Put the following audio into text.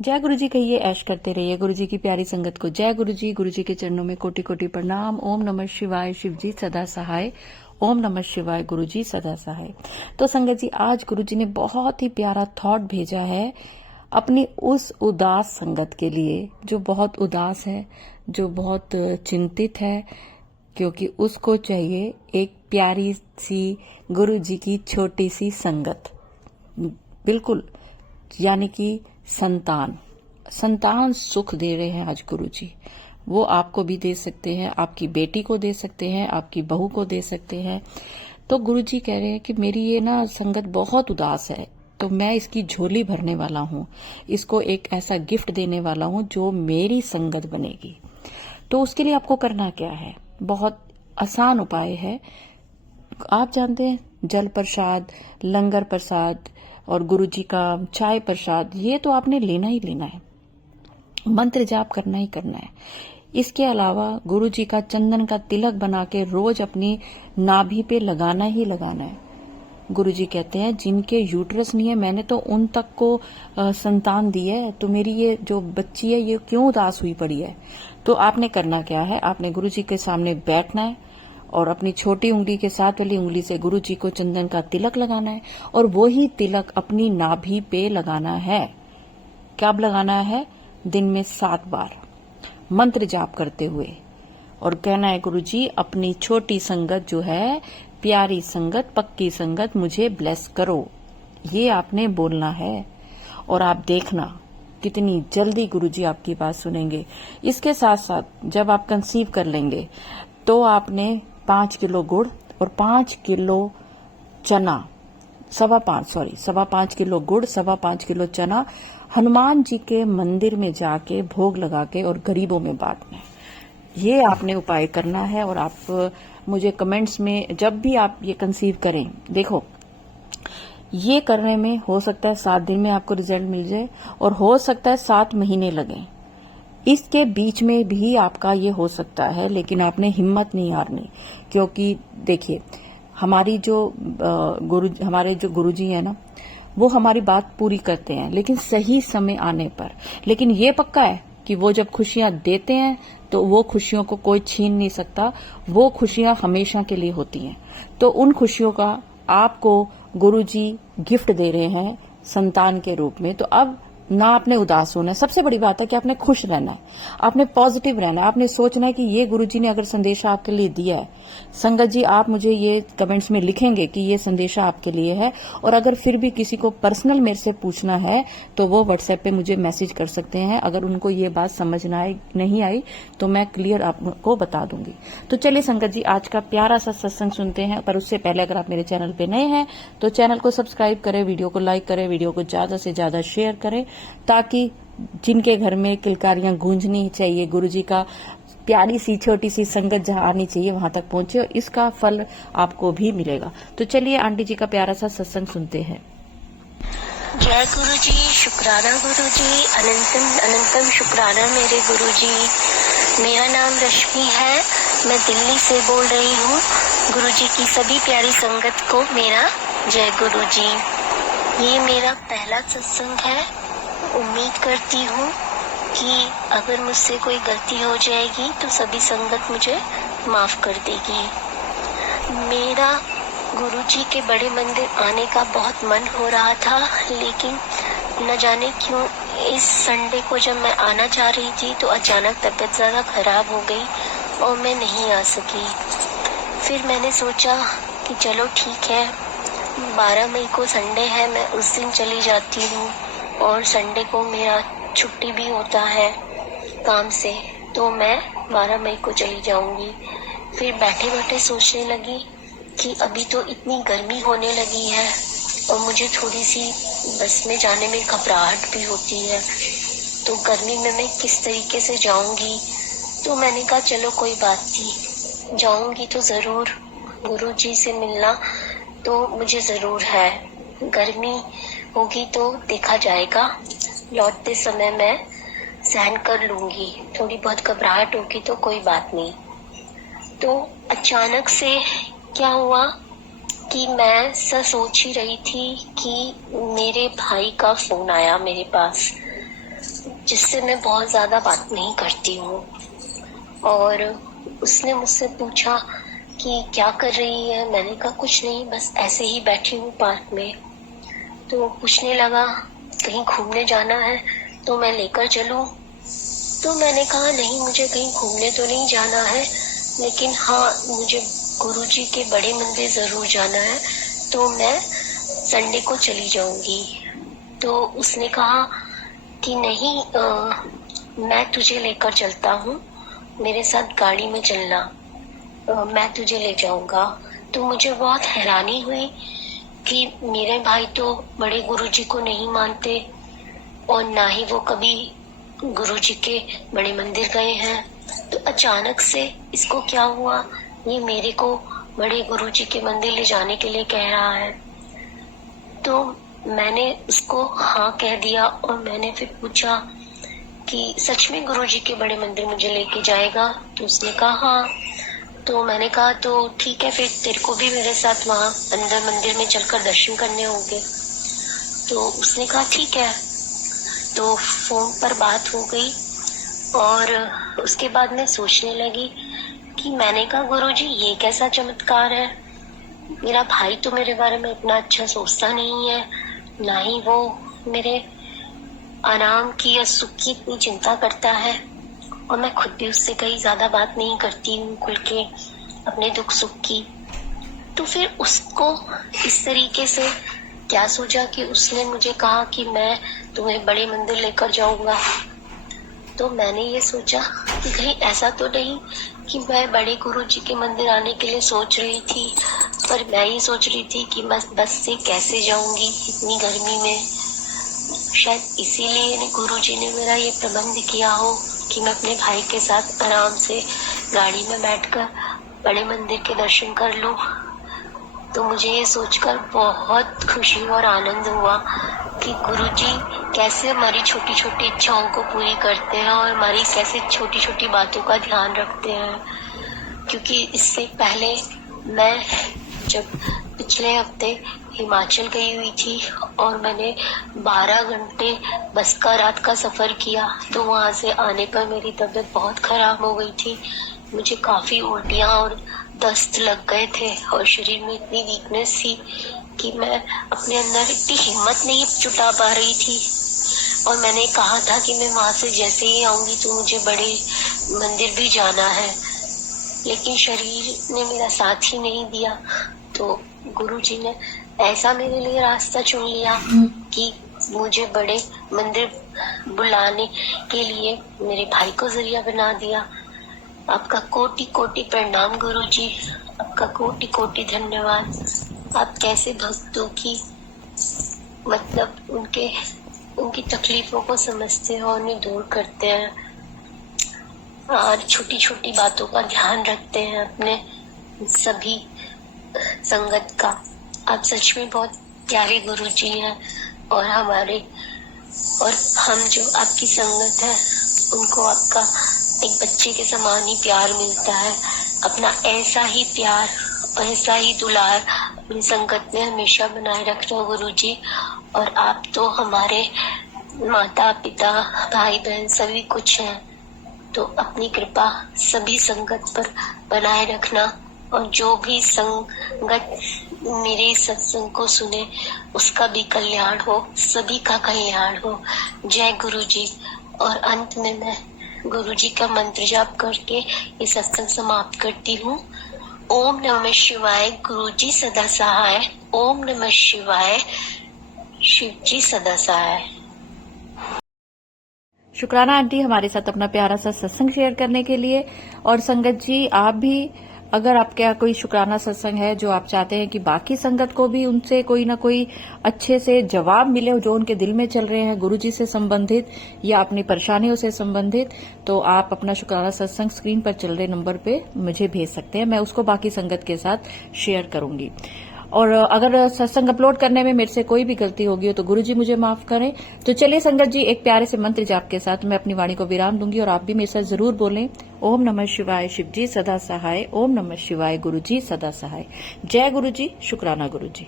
जय गुरु जी कहिए, ऐश करते रहिए गुरु जी की प्यारी संगत को। जय गुरु जी के चरणों में कोटि कोटि प्रणाम। ओम नमः शिवाय, शिव जी सदा सहाय। ओम नमः शिवाय, गुरु जी सदा सहाय। तो संगत जी, आज गुरु जी ने बहुत ही प्यारा थॉट भेजा है अपनी उस उदास संगत के लिए जो बहुत उदास है, जो बहुत चिंतित है, क्योंकि उसको चाहिए एक प्यारी सी गुरु जी की छोटी सी संगत। बिल्कुल, यानी कि संतान सुख दे रहे हैं आज गुरु जी। वो आपको भी दे सकते हैं, आपकी बेटी को दे सकते हैं, आपकी बहू को दे सकते हैं। तो गुरु जी कह रहे हैं कि मेरी ये ना संगत बहुत उदास है, तो मैं इसकी झोली भरने वाला हूँ, इसको एक ऐसा गिफ्ट देने वाला हूँ जो मेरी संगत बनेगी। तो उसके लिए आपको करना क्या है? बहुत आसान उपाय है। आप जानते हैं, जल प्रसाद, लंगर प्रसाद और गुरु जी का चाय प्रसाद, ये तो आपने लेना ही लेना है, मंत्र जाप करना ही करना है। इसके अलावा गुरु जी का चंदन का तिलक बना के रोज अपनी नाभि पे लगाना ही लगाना है। गुरु जी कहते हैं जिनके यूट्रस नहीं है, मैंने तो उन तक को संतान दी है, तो मेरी ये जो बच्ची है ये क्यों उदास हुई पड़ी है? तो आपने करना क्या है, आपने गुरु जी के सामने बैठना है और अपनी छोटी उंगली के साथ वाली उंगली से गुरु जी को चंदन का तिलक लगाना है और वही तिलक अपनी नाभि पे लगाना है। कब लगाना है? दिन में 7 बार मंत्र जाप करते हुए, और कहना है गुरु जी अपनी छोटी संगत जो है, प्यारी संगत, पक्की संगत, मुझे ब्लेस करो। ये आपने बोलना है और आप देखना कितनी जल्दी गुरु जी आपकी बात सुनेंगे। इसके साथ साथ जब आप कंसीव कर लेंगे तो आपने 5 किलो गुड़ और 5 किलो चना, 5.5 किलो गुड़, 5.5 किलो चना हनुमान जी के मंदिर में जाके भोग लगा के और गरीबों में बांटना है। ये आपने उपाय करना है और आप मुझे कमेंट्स में जब भी आप ये कंसीव करें, देखो ये करने में हो सकता है 7 दिन में आपको रिजल्ट मिल जाए और हो सकता है 7 महीने लगे। इसके बीच में भी आपका ये हो सकता है, लेकिन आपने हिम्मत नहीं हारनी, क्योंकि देखिए हमारे जो गुरुजी है ना, वो हमारी बात पूरी करते हैं, लेकिन सही समय आने पर। लेकिन ये पक्का है कि वो जब खुशियां देते हैं तो वो खुशियों को कोई छीन नहीं सकता, वो खुशियां हमेशा के लिए होती हैं। तो उन खुशियों का आपको गुरुजी गिफ्ट दे रहे हैं संतान के रूप में। तो अब ना आपने उदास होना है, सबसे बड़ी बात है कि आपने खुश रहना है, आपने पॉजिटिव रहना है, आपने सोचना है कि ये गुरुजी ने अगर संदेशा आपके लिए दिया है। संगत जी, आप मुझे ये कमेंट्स में लिखेंगे कि ये संदेशा आपके लिए है, और अगर फिर भी किसी को पर्सनल मेरे से पूछना है तो वो व्हाट्सएप पे मुझे मैसेज कर सकते हैं। अगर उनको ये बात समझ नहीं आई तो मैं क्लियर आपको बता दूंगी। तो चलिए संगत जी, आज का प्यारा सा सत्संग सुनते हैं, पर उससे पहले अगर आप मेरे चैनल पे नए हैं तो चैनल को सब्सक्राइब करें, वीडियो को लाइक करें, वीडियो को ज्यादा से ज्यादा शेयर करें, ताकि जिनके घर में किलकारियां गूंजनी चाहिए, गुरुजी का प्यारी सी छोटी सी संगत जहां आनी चाहिए वहां तक पहुंचे, और इसका फल आपको भी मिलेगा। तो चलिए आंटी जी का प्यारा सा सत्संग सुनते हैं। जय गुरु जी, शुक्राना गुरु जी, अनंतम अनंतम शुक्राना मेरे गुरु जी। मेरा नाम रश्मि है, मैं दिल्ली से बोल रही हूँ। गुरु जी की सभी प्यारी संगत को मेरा जय गुरु जी। ये मेरा पहला सत्संग है। उम्मीद करती हूँ कि अगर मुझसे कोई गलती हो जाएगी तो सभी संगत मुझे माफ कर देगी। मेरा गुरुजी के बड़े मंदिर आने का बहुत मन हो रहा था, लेकिन न जाने क्यों इस संडे को जब मैं आना चाह रही थी तो अचानक तबीयत ज़्यादा खराब हो गई और मैं नहीं आ सकी। फिर मैंने सोचा कि चलो ठीक है, 12 मई को संडे है, मैं उस दिन चली जाती हूँ और संडे को मेरा छुट्टी भी होता है काम से, तो मैं 12 मई को चली जाऊंगी। फिर बैठे बैठे सोचने लगी कि अभी तो इतनी गर्मी होने लगी है और मुझे थोड़ी सी बस में जाने में घबराहट भी होती है, तो गर्मी में मैं किस तरीके से जाऊंगी। तो मैंने कहा चलो कोई बात नहीं, जाऊंगी तो ज़रूर, गुरुजी से मिलना तो मुझे ज़रूर है। गर्मी होगी तो देखा जाएगा, लौटते समय मैं सहन कर लूंगी, थोड़ी बहुत घबराहट होगी तो कोई बात नहीं। तो अचानक से क्या हुआ कि मैं सोच ही रही थी कि मेरे भाई का फोन आया मेरे पास। जिससे मैं बहुत ज्यादा बात नहीं करती हूँ। और उसने मुझसे पूछा कि क्या कर रही है। मैंने कहा कुछ नहीं, बस ऐसे ही बैठी हूँ पार्क में। तो पूछने लगा कहीं घूमने जाना है तो मैं लेकर चलूं। तो मैंने कहा नहीं, मुझे कहीं घूमने तो नहीं जाना है, लेकिन हाँ मुझे गुरुजी के बड़े मंदिर जरूर जाना है, तो मैं संडे को चली जाऊंगी। तो उसने कहा कि नहीं, मैं तुझे लेकर चलता हूँ, मेरे साथ गाड़ी में चलना, मैं तुझे ले जाऊंगा। तो मुझे बहुत हैरानी हुई कि मेरे भाई तो बड़े गुरुजी को नहीं मानते और ना ही वो कभी गुरुजी के बड़े मंदिर गए हैं। तो अचानक से इसको क्या हुआ, ये मेरे को बड़े गुरुजी के मंदिर ले जाने के लिए कह रहा है। तो मैंने उसको हाँ कह दिया और मैंने फिर पूछा कि सच में गुरुजी के बड़े मंदिर मुझे लेके जाएगा। तो उसने कहा हाँ। तो मैंने कहा तो ठीक है, फिर तेरे को भी मेरे साथ वहां अंदर मंदिर में चलकर दर्शन करने होंगे। तो उसने कहा ठीक है। तो फोन पर बात हो गई और उसके बाद मैं सोचने लगी कि मैंने कहा गुरुजी ये कैसा चमत्कार है, मेरा भाई तो मेरे बारे में इतना अच्छा सोचता नहीं है, ना ही वो मेरे आराम की या सुख की इतनी चिंता करता है, और मैं खुद भी उससे कहीं ज्यादा बात नहीं करती हूँ खुल के अपने दुख सुख की। तो फिर उसको इस तरीके से क्या सोचा कि उसने मुझे कहा कि मैं तुम्हें बड़े मंदिर लेकर जाऊंगा। तो मैंने ये सोचा कि कहीं ऐसा तो नहीं कि मैं बड़े गुरुजी के मंदिर आने के लिए सोच रही थी, पर मैं ये सोच रही थी कि मैं बस से कैसे जाऊंगी इतनी गर्मी में। शायद इसीलिए गुरुजी ने मेरा ये प्रबंध किया हो कि मैं अपने भाई के साथ आराम से गाड़ी में बैठकर बड़े मंदिर के दर्शन कर लूं। तो मुझे ये सोचकर बहुत खुशी और आनंद हुआ कि गुरुजी कैसे हमारी छोटी छोटी इच्छाओं को पूरी करते हैं और हमारी कैसे छोटी छोटी बातों का ध्यान रखते हैं। क्योंकि इससे पहले मैं जब पिछले हफ्ते हिमाचल गई हुई थी और मैंने 12 घंटे बस का रात का सफर किया, तो वहां से आने पर मेरी तबीयत बहुत खराब हो गई थी। मुझे काफी उल्टियां और दस्त लग गए थे और शरीर में इतनी वीकनेस थी कि मैं अपने अंदर इतनी हिम्मत नहीं जुटा पा रही थी। और मैंने कहा था कि मैं वहां से जैसे ही आऊंगी तो मुझे बड़े मंदिर भी जाना है, लेकिन शरीर ने मेरा साथ ही नहीं दिया। तो गुरुजी ने ऐसा मेरे लिए रास्ता चुन लिया कि मुझे बड़े मंदिर बुलाने के लिए मेरे भाई को जरिया बना दिया। आपका कोटि कोटि प्रणाम गुरुजी, आपका कोटि कोटि धन्यवाद। आप कैसे भक्तों की मतलब उनकी तकलीफों को समझते हैं और उन्हें दूर करते हैं और छोटी छोटी बातों का ध्यान रखते हैं अपने सभी संगत का। आप सच में बहुत प्यारे गुरुजी हैं और हम जो आपकी संगत है उनको आपका एक बच्चे के समान ही प्यार मिलता है। अपना ऐसा ही प्यार और ऐसा ही दुलार अपनी संगत में हमेशा बनाए रखना गुरुजी। और आप तो हमारे माता पिता भाई बहन सभी कुछ हैं, तो अपनी कृपा सभी संगत पर बनाए रखना और जो भी संगत मेरे सत्संग को सुने उसका भी कल्याण हो, सभी का कल्याण हो। जय गुरुजी। और अंत में मैं गुरुजी का मंत्र जाप करके ये सत्संग समाप्त करती हूँ। ओम नमः शिवाय, गुरुजी सदा सहाय। ओम नमः शिवाय, शिव जी सदा सहाय। शुक्राना आंटी हमारे साथ अपना प्यारा सा सत्संग शेयर करने के लिए। और संगत जी, आप भी अगर आपके यहाँ कोई शुक्राना सत्संग है जो आप चाहते हैं कि बाकी संगत को भी उनसे कोई ना कोई अच्छे से जवाब मिले जो उनके दिल में चल रहे हैं गुरुजी से संबंधित या अपनी परेशानियों से संबंधित, तो आप अपना शुक्राना सत्संग स्क्रीन पर चल रहे नंबर पे मुझे भेज सकते हैं। मैं उसको बाकी संगत के साथ शेयर करूंगी। और अगर सत्संग अपलोड करने में मेरे से कोई भी गलती होगी हो तो गुरुजी मुझे माफ करें। तो चलिए संगत जी, एक प्यारे से मंत्र जाप के साथ मैं अपनी वाणी को विराम दूंगी और आप भी मेरे साथ जरूर बोलें। ओम नमः शिवाय, शिव जी सदा सहाय। ओम नमः शिवाय, गुरुजी सदा सहाय। जय गुरुजी। शुक्राना गुरुजी।